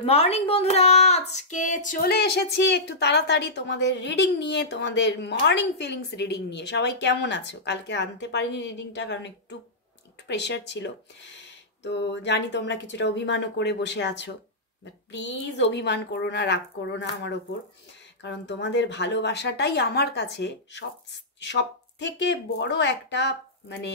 Morning বন্ধুরা, আজকে চলে এসেছি একটু তাড়াতাড়ি তোমাদের রিডিং নিয়ে, তোমাদের মর্নিং ফিলিংস রিডিং নিয়ে। সবাই কেমন আছো? কালকে আনতে পারিনি রিডিংটা, কারণ একটু প্রেশার ছিল। তো জানি তোমরা কিছুটা অভিমানও করে বসে আছো, বাট প্লিজ অভিমান করো না, রাগ করো না আমার ওপর, কারণ তোমাদের ভালোবাসাটাই আমার কাছে সব সব থেকে বড় একটা মানে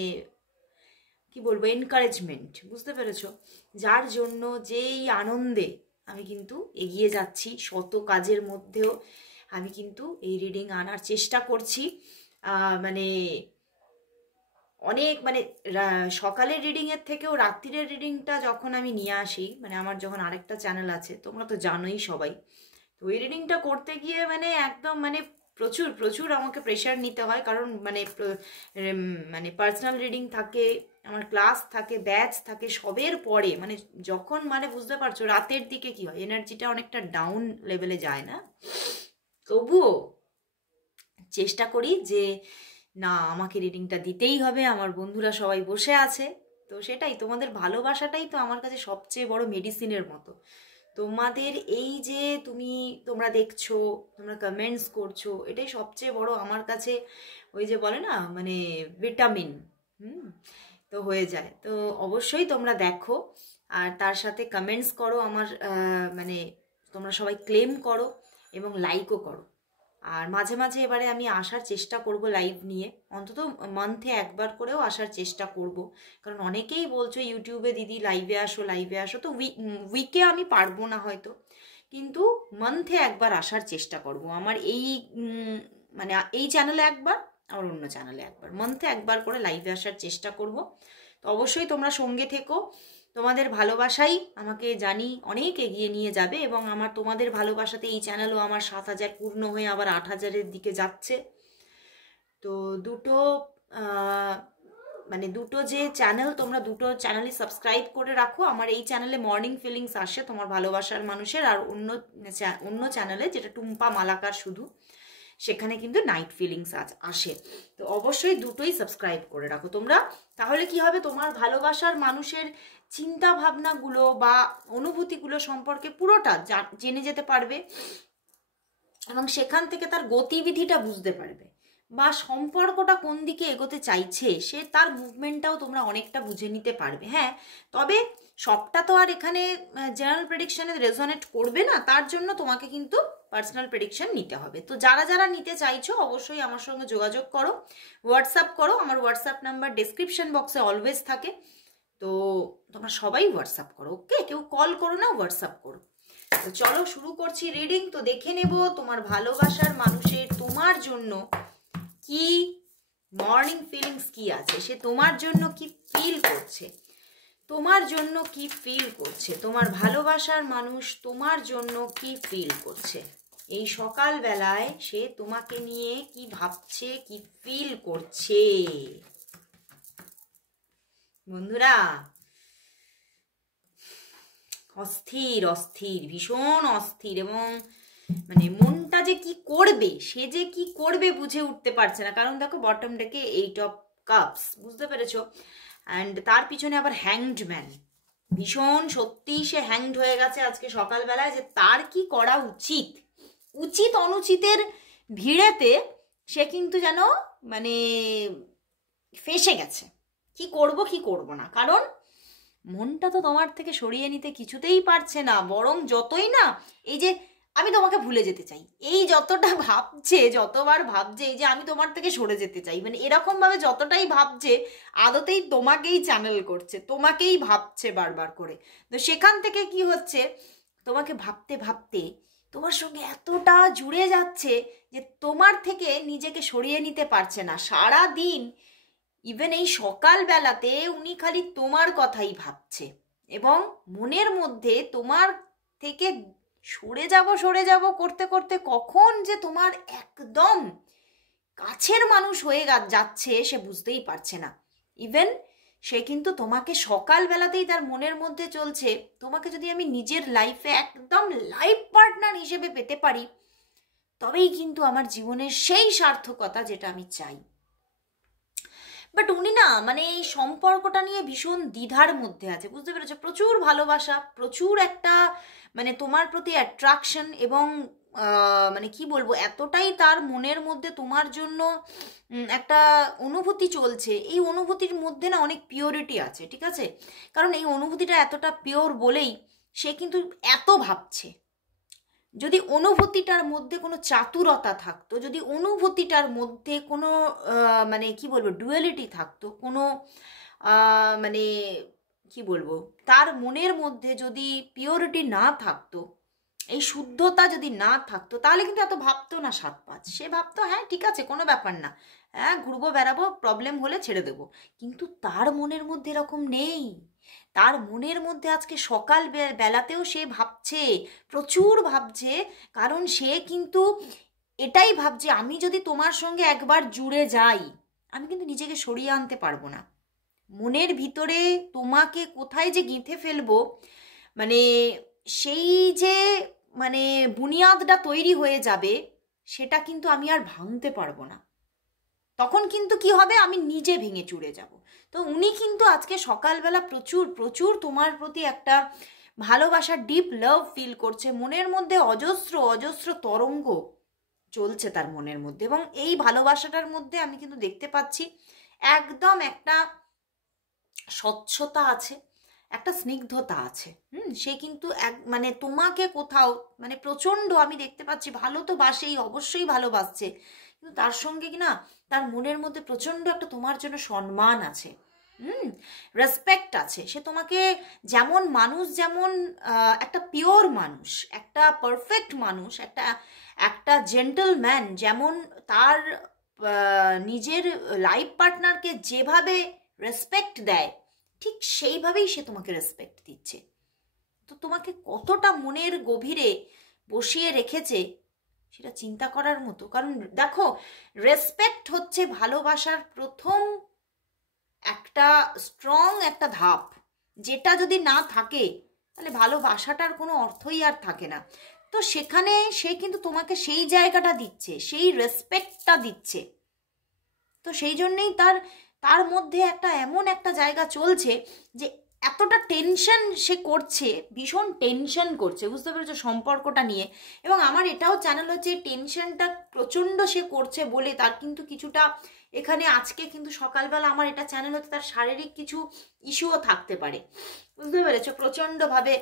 কি বলবো, এনকারেজমেন্ট। বুঝতে পেরেছো? যার জন্য যেই আনন্দে আমি কিন্তু এগিয়ে যাচ্ছি, শত কাজের মধ্যেও আমি কিন্তু এই রিডিং আনার চেষ্টা করছি। মানে অনেক সকালের রিডিংয়ের থেকেও রাত্রিরের রিডিংটা যখন আমি নিয়ে আসি, মানে আমার যখন আরেকটা চ্যানেল আছে, তোমরা তো জানোই সবাই, তো ওই রিডিংটা করতে গিয়ে একদম প্রচুর প্রচুর আমাকে প্রেশার নিতে হয়, কারণ পার্সোনাল রিডিং থাকে, আমার ক্লাস থাকে, ব্যাচ থাকে, সবের পরে যখন বুঝতে পারছো রাতের দিকে কি হয়, এনার্জিটা অনেকটা ডাউন লেভেলে যায় না? তবুও চেষ্টা করি যে না, আমাকে রিডিংটা দিতেই হবে, আমার বন্ধুরা সবাই বসে আছে। তো সেটাই, তোমাদের ভালোবাসাটাই তো আমার কাছে সবচেয়ে বড় মেডিসিনের মতো। তোমাদের এই যে তোমরা দেখছো, তোমরা কমেন্টস করছো, এটাই সবচেয়ে বড় আমার কাছে, ওই যে বলে না ভিটামিন। তো হয়ে যায়। তো অবশ্যই তোমরা দেখো, আর তার সাথে কমেন্টস করো, আমার তোমরা সবাই ক্লেম করো এবং লাইকও করো। আর মাঝে মাঝে এবারে আমি আসার চেষ্টা করব লাইভ নিয়ে, অন্তত মান্থে একবার করেও আসার চেষ্টা করব, কারণ অনেকেই বলছো ইউটিউবে দিদি লাইভে আসো লাইভে আসো। তো উইকে আমি পারবো না হয়তো, কিন্তু মান্থে একবার আসার চেষ্টা করব। আমার এই চ্যানেলে একবার, আর অন্য চ্যানেলে একবার, মান্থে একবার করে লাইভে আসার চেষ্টা করব। তো অবশ্যই তোমরা সঙ্গে থেকো, তোমাদের ভালোবাসাই আমাকে জানি অনেক এগিয়ে নিয়ে যাবে, এবং আমার তোমাদের ভালোবাসাতে এই চ্যানেলও আমার 7,000 পূর্ণ হয়ে আবার 8,000-এর দিকে যাচ্ছে। তো দুটো দুটো যে চ্যানেল, তোমরা দুটো চ্যানেলই সাবস্ক্রাইব করে রাখো। আমার এই চ্যানেলে মর্নিং ফিলিংস আসে, তোমার ভালোবাসার মানুষের, আর অন্য চ্যানেলে যেটা টুম্পা মালাকার শুধু, সেখানে কিন্তু নাইট ফিলিংস আসে। তো অবশ্যই দুটোই সাবস্ক্রাইব করে রাখো তোমরা। তাহলে কি হবে, তোমার ভালোবাসার মানুষের চিন্তা ভাবনাগুলো বা অনুভূতিগুলো সম্পর্কে পুরোটা জেনে যেতে পারবে, এবং সেখান থেকে তার গতিবিধিটা বুঝতে পারবে, বা সম্পর্কটা কোন দিকে এগোতে চাইছে, সে তার মুভমেন্টটাও তোমরা অনেকটা বুঝে নিতে পারবে। হ্যাঁ, তবে সবটা তো আর এখানে জেনারেল প্রেডিকশনে রেজোনেট করবে না, তার জন্য তোমাকে কিন্তু পার্সোনাল প্রেডিকশন নিতে হবে। তো যারা যারা নিতে চাইছো অবশ্যই আমার সঙ্গে যোগাযোগ করো, হোয়াটসঅ্যাপ করো। আমার হোয়াটসঅ্যাপ নাম্বার ডেসক্রিপশন বক্সে অলওয়েজ থাকে, তো তোমরা সবাই হোয়াটসঅ্যাপ করো। ওকে, কেউ কল করো না, হোয়াটসঅ্যাপ করো। তো চলো শুরু করছি রিডিং। তো দেখে নেব তোমার ভালোবাসার মানুষের তোমার জন্য কি মর্নিং ফিলিংস কি আছে, সে তোমার জন্য কি ফিল করছে, তোমার জন্য কি ফিল করছে, তোমার ভালোবাসার মানুষ তোমার জন্য কি ফিল করছে এই সকাল বেলায়, সে তোমাকে নিয়ে কি ভাবছে, কি ফিল করছে। বন্ধুরা, অস্থির অস্থির, ভীষণ অস্থির, এবং মনটা যে কি করবে, সে যে কি করবে বুঝে উঠতে পারছে না। কারণ দেখো, বটম ডেকে 8 অফ কাপস, বুঝতে পেরেছো? অ্যান্ড তার পিছনে আবার হ্যাংড ম্যান। ভীষণ সত্যিই সে হ্যাংড হয়ে গেছে আজকে সকালবেলায়, যে তার কি করা উচিত, উচিত অনুচিতের ভিড়েতে সে কিন্তু যেন ফেঁসে গেছে, কি করব কি করব না। কারণ মনটা তো তোমার থেকে সরিয়ে নিতে কিছুতেই পারছে না, বরং যতই না এই যে আমি তোমাকে ভুলে যেতে চাই, এই যতটা ভাবছে, যতবার ভাবছে এই যে আমি তোমার থেকে সরে যেতে চাই, এরকম ভাবে যতটাই ভাবছে, আদতেই তোমাকেই চ্যানেল করছে, তোমাকেই ভাবছে বারবার করে। তো সেখান থেকে কি হচ্ছে, তোমাকে ভাবতে ভাবতে তোমার সঙ্গে এতটা জুড়ে যাচ্ছে যে তোমার থেকে নিজেকে সরিয়ে নিতে পারছে না। সারা দিন, ইভেন এই সকালবেলাতে উনি খালি তোমার কথাই ভাবছে, এবং মনের মধ্যে তোমার থেকে সরে যাব করতে করতে কখন যে তোমার একদম কাছের মানুষ হয়ে যাচ্ছে সে বুঝতেই পারছে না। ইভেন সে কিন্তু তোমাকে সকালবেলাতেই তার মনের মধ্যে চলছে, তোমাকে যদি আমি নিজের লাইফে একদম লাইফ পার্টনার হিসেবে পেতে পারি, তবেই কিন্তু আমার জীবনের সেই সার্থকতা যেটা আমি চাই। বাট উনি না মানে এই সম্পর্কটা নিয়ে ভীষণ দ্বিধার মধ্যে আছে, বুঝতে পেরেছো? প্রচুর ভালোবাসা, প্রচুর একটা মানে তোমার প্রতি অ্যাট্রাকশন, এবং মানে কি বলবো, এতটাই তার মনের মধ্যে তোমার জন্য একটা অনুভূতি চলছে। এই অনুভূতির মধ্যে না অনেক পিওরিটি আছে, ঠিক আছে? কারণ এই অনুভূতিটা এতটা পিওর বলেই সে কিন্তু এত ভাবছে। যদি অনুভূতিটার মধ্যে কোনো চাতুরতা থাকতো, যদি অনুভূতিটার মধ্যে কোনো মানে কি বলবো ডুয়ালিটি থাকতো, কোনো মানে কি বলবো, তার মনের মধ্যে যদি পিওরিটি না থাকতো, এই শুদ্ধতা যদি না থাকতো, তাহলে কিন্তু এত ভাবতো না 7-5। সে ভাবতো হ্যাঁ ঠিক আছে, কোনো ব্যাপার না, হ্যাঁ ঘুরবো বেড়াবো, প্রবলেম হলে ছেড়ে দেবো। কিন্তু তার মনের মধ্যে এরকম নেই। তার মনের মধ্যে আজকে সকাল বেলাতেও সে ভাবছে, প্রচুর ভাবছে। কারণ সে কিন্তু এটাই ভাবছে, আমি যদি তোমার সঙ্গে একবার জুড়ে যাই, আমি কিন্তু নিজেকে সরিয়ে আনতে পারবো না। মনের ভিতরে তোমাকে কোথায় যে গেঁথে ফেলবো, মানে সেই যে মানে বুনিয়াদটা তৈরি হয়ে যাবে, সেটা কিন্তু আমি আর ভাঙতে পারবো না। তখন কিন্তু কি হবে, আমি নিজে ভেঙে চুরে যাব। তো উনি কিন্তু আজকে সকালবেলা প্রচুর প্রচুর তোমার প্রতি একটা ভালোবাসা, ডিপ লাভ ফিল করছে। মনের মধ্যে অজস্র অজস্র তরঙ্গ চলছে তার মনের মধ্যে, এবং এই ভালোবাসাটার মধ্যে আমি কিন্তু দেখতে পাচ্ছি একদম একটা স্বচ্ছতা আছে, একটা স্নিগ্ধতা আছে। সে কিন্তু এক মানে তোমাকে কোথাও মানে প্রচণ্ড আমি দেখতে পাচ্ছি, ভালো তো বাসেই, অবশ্যই ভালোবাসছে, কিন্তু তার সঙ্গে কিনা তার মনের মধ্যে প্রচণ্ড একটা তোমার জন্য সম্মান আছে, রেসপেক্ট আছে। সে তোমাকে যেমন মানুষ, যেমন একটা পিওর মানুষ, একটা পারফেক্ট মানুষ, একটা একটা জেন্টলম্যান যেমন তার নিজের লাইফ পার্টনারকে যেভাবে রেসপেক্ট দেয়, ঠিক সেইভাবেই সে তোমাকে রেসপেক্ট দিচ্ছে। তো তোমাকে কতটা মনের গভীরে বসিয়ে রেখেছে সেটা চিন্তা করার মতো। কারণ দেখো, রেসপেক্ট হচ্ছে ভালোবাসার প্রথম একটা স্ট্রং একটা ধাপ, যেটা যদি না থাকে তাহলে ভালোবাসাটার কোনো অর্থই আর থাকে না। তো সেখানে সে কিন্তু তোমাকে সেই জায়গাটা দিচ্ছে, সেই রেসপেক্টটা দিচ্ছে। তো সেই জন্যেই তার তার মধ্যে একটা এমন একটা জায়গা চলছে যে এতটা টেনশন সে করছে, ভীষণ টেনশন করছে, বুঝতে পেরেছো, সম্পর্কটা নিয়ে। এবং আমার এটাও চ্যানেল হচ্ছে টেনশনটা প্রচণ্ড সে করছে বলে তার কিন্তু কিছুটা এখানে আজকে কিন্তু সকালবেলা আমার এটা চ্যানেল হচ্ছে, তার শারীরিক কিছু ইস্যুও থাকতে পারে, বুঝতে পেরেছো? প্রচণ্ডভাবে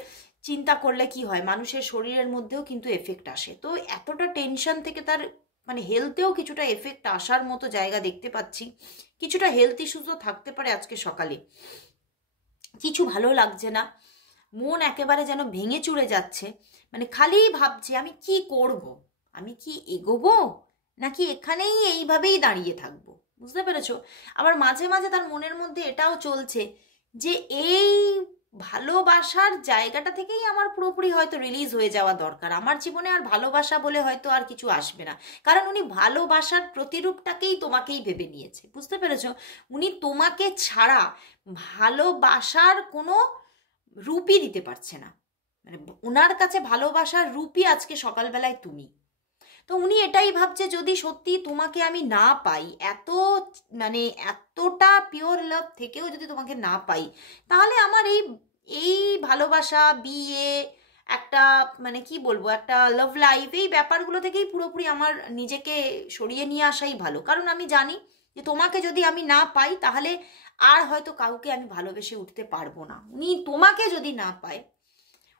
চিন্তা করলে কি হয়, মানুষের শরীরের মধ্যেও কিন্তু এফেক্ট আসে। তো এতটা টেনশন থেকে তার মানে হেলথেও কিছুটা এফেক্ট আসার মতো জায়গা দেখতে পাচ্ছি। কিছুটা হেলথ ইস্যুসও থাকতে পারে আজকে সকালে। কিছু ভালো লাগছে না, মন একেবারে যেন ভেঙে চুরে যাচ্ছে। মানে খালি ভাবছে আমি কি করব, আমি কি এগোবো নাকি এখানেই এইভাবেই দাঁড়িয়ে থাকবো, বুঝতে পেরেছো? আবার মাঝে মাঝে তার মনের মধ্যে এটাও চলছে যে এই ভালোবাসার জায়গাটা থেকেই আমার পুরোপুরি হয়তো রিলিজ হয়ে যাওয়া দরকার, আমার জীবনে আর ভালোবাসা বলে হয়তো আর কিছু আসবে না। কারণ উনি ভালোবাসার প্রতিরূপটাকেই তোমাকেই ভেবে নিয়েছে, বুঝতে পেরেছো? উনি তোমাকে ছাড়া ভালোবাসার কোনো রূপই দিতে পারছে না। মানে ওনার কাছে ভালোবাসার রূপই আজকে সকালবেলায় তুমি। তো উনি এটাই ভাবছে, যদি সত্যি তোমাকে আমি না পাই, এত মানে এতটা পিওর লাভ থেকেও যদি তোমাকে না পাই, তাহলে আমার এই এই ভালোবাসা, বিয়ে, একটা মানে কি বলবো একটা লাভ লাইফ, এই ব্যাপারগুলো থেকেই পুরোপুরি আমার নিজেকে সরিয়ে নিয়ে আসাই ভালো। কারণ আমি জানি যে তোমাকে যদি আমি না পাই, তাহলে আর হয়তো কাউকে আমি ভালোবেসে উঠতে পারবো না। উনি তোমাকে যদি না পায়,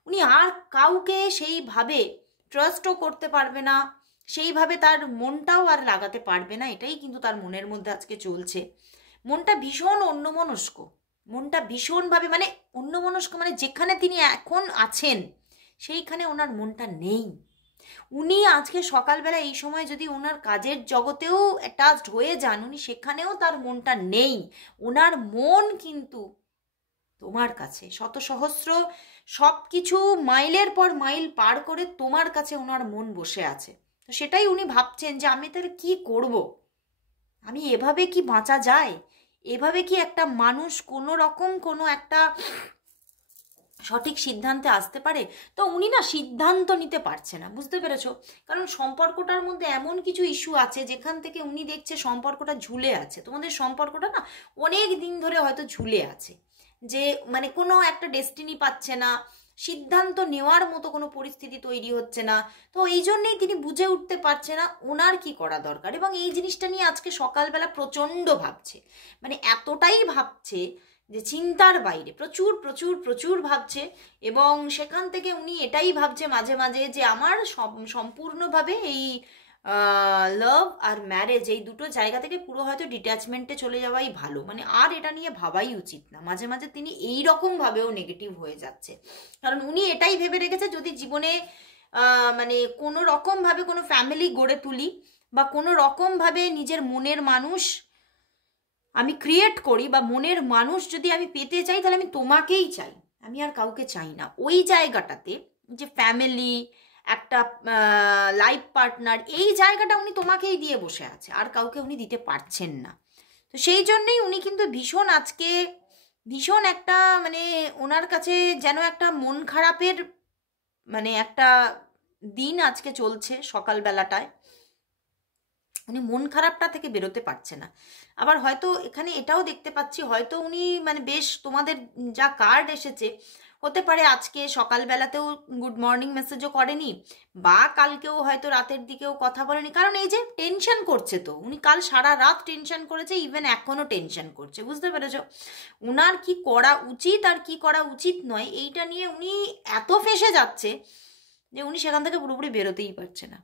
উনি আর কাউকে সেইভাবে ট্রাস্টও করতে পারবে না, সেইভাবে তার মনটাও আর লাগাতে পারবে না। এটাই কিন্তু তার মনের মধ্যে আজকে চলছে। মনটা ভীষণ অন্যমনস্ক, মনটা ভীষণভাবে মানে অন্যমনস্ক, মানে যেখানে তিনি এখন আছেন সেইখানে ওনার মনটা নেই। উনি আজকে সকালবেলা এই সময় যদি ওনার কাজের জগতেও অ্যাটাচড হয়ে যান, উনি সেখানেও তার মনটা নেই। ওনার মন কিন্তু তোমার কাছে, শত সহস্র সব কিছু মাইলের পর মাইল পার করে তোমার কাছে ওনার মন বসে আছে। তো সেটাই উনি ভাবছেন যে আমি তাহলে কি করব, আমি এভাবে কি বাঁচা যায়, এভাবে কি একটা মানুষ কোনো রকম কোনো একটা সঠিক সিদ্ধান্তে আসতে পারে। তো উনি না সিদ্ধান্ত নিতে পারছে না, বুঝতে পেরেছো? কারণ সম্পর্কটার মধ্যে এমন কিছু ইস্যু আছে যেখান থেকে উনি দেখছে সম্পর্কটা ঝুলে আছে। তোমাদের সম্পর্কটা না অনেক দিন ধরে হয়তো ঝুলে আছে, যে মানে কোনো একটা ডেস্টিনি পাচ্ছে না, সিদ্ধান্ত নেওয়ার মতো কোনো পরিস্থিতি তৈরি হচ্ছে না। তো এই জন্যেই তিনি বুঝে উঠতে পারছে না ওনার কি করা দরকার, এবং এই জিনিসটা নিয়ে আজকে সকালবেলা প্রচণ্ড ভাবছে, মানে এতটাই ভাবছে যে চিন্তার বাইরে, প্রচুর প্রচুর প্রচুর ভাবছে। এবং সেখান থেকে উনি এটাই ভাবছে মাঝে মাঝে যে আমার সম্পূর্ণভাবে এই লাভ আর ম্যারেজ এই দুটো জায়গা থেকে পুরো হয়তো ডিট্যাচমেন্টে চলে যাওয়াই ভালো, মানে আর এটা নিয়ে ভাবাই উচিত না। মাঝে মাঝে তিনি এই রকম ভাবেও নেগেটিভ হয়ে যাচ্ছে, কারণ উনি এটাই ভেবে রেখেছে যদি জীবনে মানে কোনো রকমভাবে কোনো ফ্যামিলি গড়ে তুলি বা কোনো রকমভাবে নিজের মনের মানুষ আমি ক্রিয়েট করি বা মনের মানুষ যদি আমি পেতে চাই, তাহলে আমি তোমাকেই চাই, আমি আর কাউকে চাই না। ওই জায়গাটাতে যে ফ্যামিলি, একটা লাইফ পার্টনার, এই জায়গাটা উনি তোমাকেই দিয়ে বসে আছে, আর কাউকে উনি দিতে পারছেন না। তো সেই জন্যেই উনি কিন্তু ভীষণ আজকে ভীষণ একটা মানে ওনার কাছে যেন একটা মন খারাপের মানে একটা দিন আজকে চলছে সকালবেলাটায়। উনি মন খারাপটা থেকে বেরোতে পারছে না। আবার হয়তো এখানে এটাও দেখতে পাচ্ছি, হয়তো উনি মানে বেশ তোমাদের যা কার্ড এসেছে, হতে পারে আজকে সকালবেলাতেও গুড মর্নিং মেসেজও করেনি, বা কালকেও হয়তো রাতের দিকেও কথা বলেনি, কারণ এই যে টেনশন করছে, তো উনি কাল সারা রাত টেনশন করেছে, ইভেন এখনও টেনশন করছে, বুঝতে পেরেছো? উনার কি করা উচিত আর কি করা উচিত নয় এইটা নিয়ে উনি এত ফেঁসে যাচ্ছে যে উনি সেখান থেকে পুরোপুরি বেরোতেই পারছে না।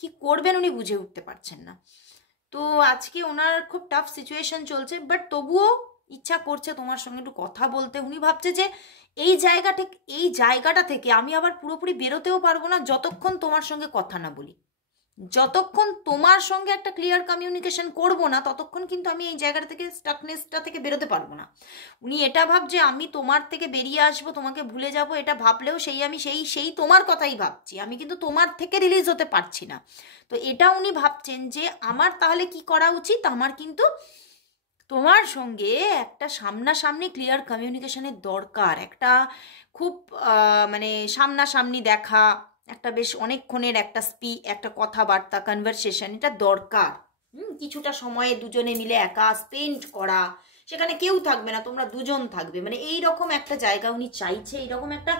কি করবেন উনি বুঝে উঠতে পারছেন না। তো আজকে ওনার খুব টাফ সিচুয়েশন চলছে, বাট তবুও ইচ্ছা করছে তোমার সঙ্গে একটু কথা বলতে। উনি ভাবছে যে এই জায়গাটা থেকে আমি আবার পুরোপুরি বেরোতেও পারবো না যতক্ষণ তোমার সঙ্গে কথা না বলি, যতক্ষণ তোমার সঙ্গে একটা ক্লিয়ার কমিউনিকেশন করব না, ততক্ষণ কিন্তু আমি এই জায়গাটা থেকে স্টাকনেসটা থেকে বেরোতে পারবো না। উনি এটা ভাবছে আমি তোমার থেকে বেরিয়ে আসবো, তোমাকে ভুলে যাব, এটা ভাবলেও আমি সেই তোমার কথাই ভাবছি, আমি কিন্তু তোমার থেকে রিলিজ হতে পারছি না। তো এটা উনি ভাবছেন যে আমার তাহলে কি করা উচিত, আমার কিন্তু তোমার সঙ্গে একটা সামনাসামনি ক্লিয়ার কমিউনিকেশনের দরকার, একটা খুব মানে সামনাসামনি দেখা, একটা বেশ অনেকক্ষণের একটা কথাবার্তা কনভারসেশন, এটা দরকার। কিছুটা সময়ে দুজনে মিলে একা স্পেন্ড করা, সেখানে কেউ থাকবে না, তোমরা দুজন থাকবে, মানে এই রকম একটা জায়গা উনি চাইছে, এইরকম একটা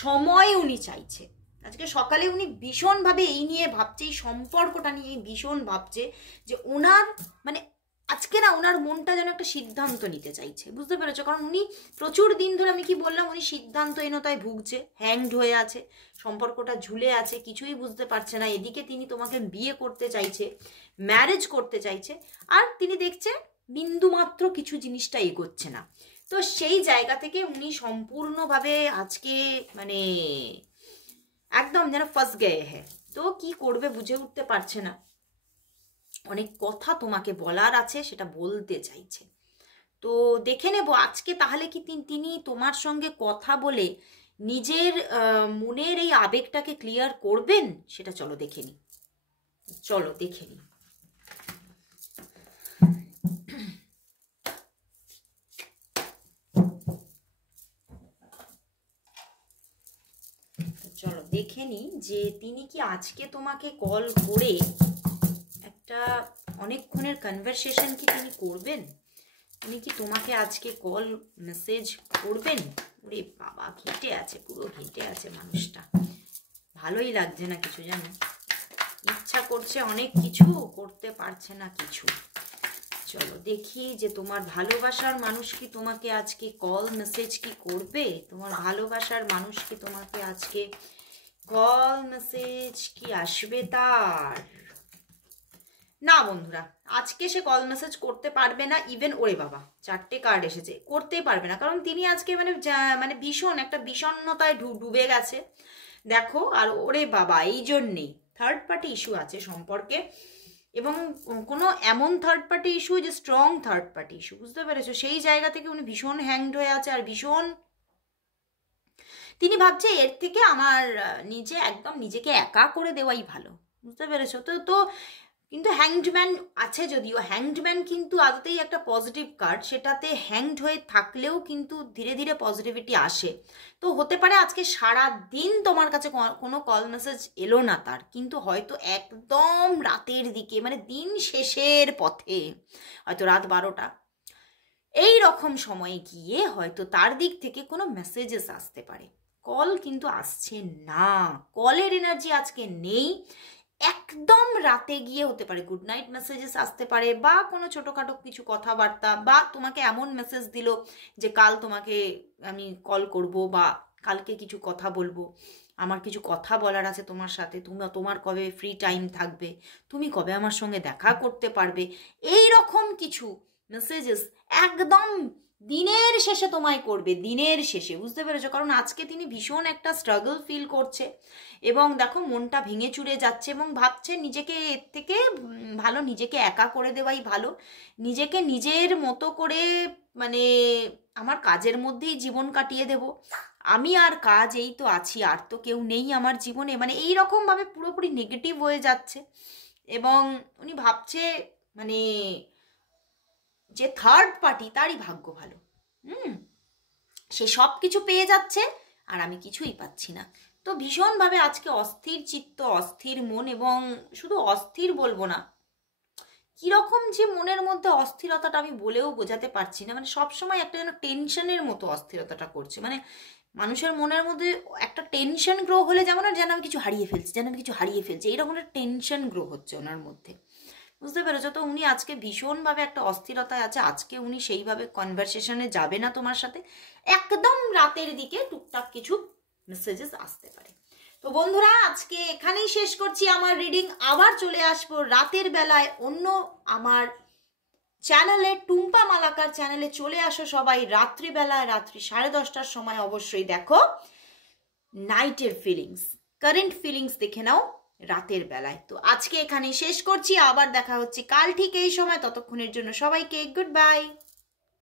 সময় উনি চাইছে। আজকে সকালে উনি ভীষণভাবে এই নিয়ে ভাবছে, এই সম্পর্কটা নিয়ে ভীষণ ভাবছে যে ওনার মানে আজকে না ওনার মনটা যেন একটা সিদ্ধান্ত নিতে চাইছে, বুঝতে পেরেছো? কারণ উনি প্রচুর দিন ধরে, আমি কি বললাম, উনি সিদ্ধান্তহীনতায় ভুগছে, হ্যাংড হয়ে আছে, সম্পর্কটা ঝুলে আছে, কিছুই বুঝতে পারছে না। এদিকে তিনি তোমাকে বিয়ে করতে চাইছে, ম্যারেজ করতে চাইছে, আর তিনি দেখছে বিন্দুমাত্র কিছু জিনিসটা এগোচ্ছে না। তো সেই জায়গা থেকে উনি সম্পূর্ণভাবে আজকে মানে একদম যেন ফাঁস গয়ে হ্যাঁ। তো কি করবে বুঝে উঠতে পারছে না, অনেক কথা তোমাকে বলার আছে, সেটা বলতে চাইছে। তো দেখে নেব আজকে তাহলে কি তিনি তোমার সঙ্গে কথা বলে নিজের মনের এই আবেগটাকে ক্লিয়ার করবেন, সেটা চলো দেখে নি। চলো দেখে নি। চলো দেখে নি যে তিনি কি আজকে তোমাকে কল করে একটা অনেকক্ষণের কনভারসেশন কি তিনি করবেন, তিনি কি তোমাকে আজকে কল মেসেজ করবেন? ওরে বাবা, ঘেঁটে আছে, পুরো ঘেঁটে আছে মানুষটা, ভালোই লাগছে না কিছু, জানো, ইচ্ছা করছে অনেক কিছু, করতে পারছে না কিছু। চলো দেখি যে তোমার ভালোবাসার মানুষ কি তোমাকে আজকে কল মেসেজ কি করবে, তোমার ভালোবাসার মানুষ কি তোমাকে আজকে কল মেসেজ কি আসবে তার? না বন্ধুরা, আজকে সে কল মেসেজ করতে পারবে না, ইভেন ওরে বাবা 4টে কার্ড এসেছে, করতেই পারবে না, কারণ তিনি আজকে মানে ভীষণ একটা বিষণ্ণতায় ডুবে গেছে দেখো। আর ওরে বাবা এই জন্যেই থার্ড পার্টি ইস্যু আছে সম্পর্কে, এবং কোনো এমন থার্ড পার্টি ইস্যু যে স্ট্রং থার্ড পার্টি ইস্যু, বুঝতে পেরেছো? সেই জায়গা থেকে উনি ভীষণ হ্যাংড হয়ে আছে, আর ভীষণ তিনি ভাবছে এর থেকে আমার একদম নিজেকে একা করে দেওয়াই ভালো, বুঝতে পেরেছো? তো কিন্তু হ্যাংডম্যান আছে, যদিও হ্যাংডম্যান কিন্তু আদতেই একটা পজিটিভ কার্ড, সেটাতে হ্যাংড হয়ে থাকলেও কিন্তু ধীরে ধীরে পজিটিভিটি আসে। তো হতে পারে আজকে সারা দিন তোমার কাছে কোনো কল মেসেজ এলো না তার, কিন্তু হয়তো একদম রাতের দিকে, মানে দিন শেষের পথে, হয়তো রাত 12টা এই রকম সময়ে গিয়ে হয়তো তার দিক থেকে কোনো মেসেজেস আসতে পারে। কল কিন্তু আসছে না, কলের এনার্জি আজকে নেই। একদম রাতে গিয়ে হতে পারে গুড নাইট মেসেজেস আসতে পারে, বা কোনো ছোটোখাটো কিছু কথাবার্তা, বা তোমাকে এমন মেসেজ দিল যে কাল তোমাকে আমি কল করব, বা কালকে কিছু কথা বলবো, আমার কিছু কথা বলার আছে তোমার সাথে, তোমার কবে ফ্রি টাইম থাকবে, তুমি কবে আমার সঙ্গে দেখা করতে পারবে, এই রকম কিছু মেসেজেস একদম দিনের শেষে তোমায় করবে, দিনের শেষে, বুঝতে পেরেছো? কারণ আজকে তিনি ভীষণ একটা স্ট্রাগল ফিল করছে এবং দেখো মনটা ভেঙে চুরে যাচ্ছে এবং ভাবছে নিজেকে এর থেকে ভালো নিজেকে একা করে দেওয়াই ভালো, নিজেকে নিজের মতো করে, মানে আমার কাজের মধ্যেই জীবন কাটিয়ে দেব, আমি আর কাজ, এই তো আছি, আর তো কেউ নেই আমার জীবনে, মানে এই রকমভাবে পুরোপুরি নেগেটিভ হয়ে যাচ্ছে। এবং উনি ভাবছে মানে যে থার্ড পার্টি তারই ভাগ্য ভালো, সে সব কিছু পেয়ে যাচ্ছে আর আমি কিছুই পাচ্ছি না। তো ভীষণভাবে আজকে অস্থির চিত্ত, অস্থির মন, এবং শুধু অস্থির বলবো না, কীরকম যে মনের মধ্যে অস্থিরতাটা আমি বলেও বোঝাতে পারছি না, মানে সবসময় একটা যেন টেনশনের মতো অস্থিরতাটা করছে, মানে মানুষের মনের মধ্যে একটা টেনশন গ্রো হলে যেমন যেন আমি কিছু হারিয়ে ফেলছি, যেন আমি কিছু হারিয়ে ফেলছি, এইরকম একটা টেনশন গ্রো হচ্ছে ওনার মধ্যে, বুঝতে পেরেছো? তো উনি আজকে ভীষণভাবে একটা অস্থিরতায় আছে, আজকে উনি সেইভাবে কনভারসেশনে যাবে না তোমার সাথে, একদম রাতের দিকে টুকটাক কিছু মেসেজেস আসতে পারে। তো বন্ধুরা আজকে এখানেই শেষ করছি আমার রিডিং, আবার চলে আসবো রাতের বেলায় অন্য আমার চ্যানেলে, টুম্পা মালাকার চ্যানেলে চলে আসো সবাই রাত্রিবেলায়, রাত্রি 10:30টার সময় অবশ্যই দেখো নাইটের ফিলিংস, কারেন্ট ফিলিংস দেখে নাও রাতের বেলায়। তো আজকে এখানেই শেষ করছি, আবার দেখা হচ্ছে কাল ঠিক এই সময়, ততক্ষণের জন্য সবাইকে গুড বাই।